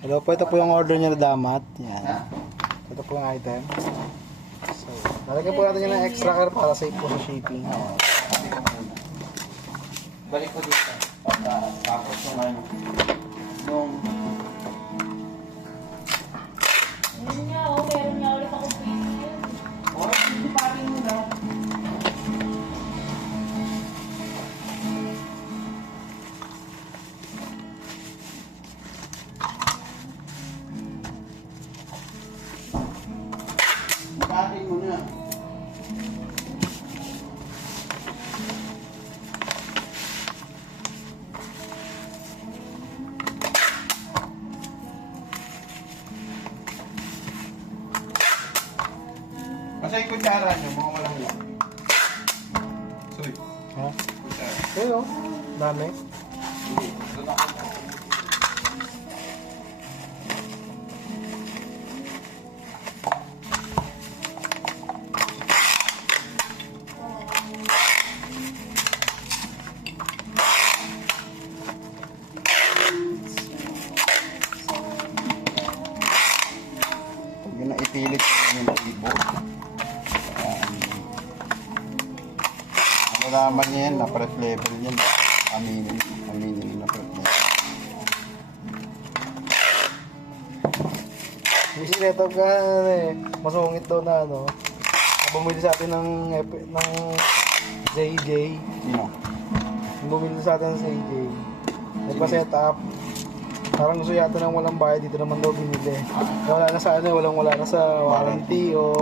Hello po, ito po yung order niya na damat. Yan. Ito po yung item. So, lalagyan po natin yun ng extra care para safe po sa shipping. Balik ko dito. Tapos nung Ayun nga, oh, meron nga ulit akong pili yun. hindi pa rin mo na. Pati mo na. Masay kutsara nyo, mga walang lang. Suy, Ha? kutsara. Ayun o. Dami. Hindi, doon ako. Huwag nyo na ipilit yung ibo. Nalaman niya yan, na-prep level yan. Aminin na prep level. Kasi ito ka, masungit daw na ano. Bumili sa atin ng JJ. Sino? Bumili sa atin ng JJ. Nagpa-set up. Parang gusto yata ng walang bayad, dito naman daw binili. Wala na sa ano, wala na sa warranty o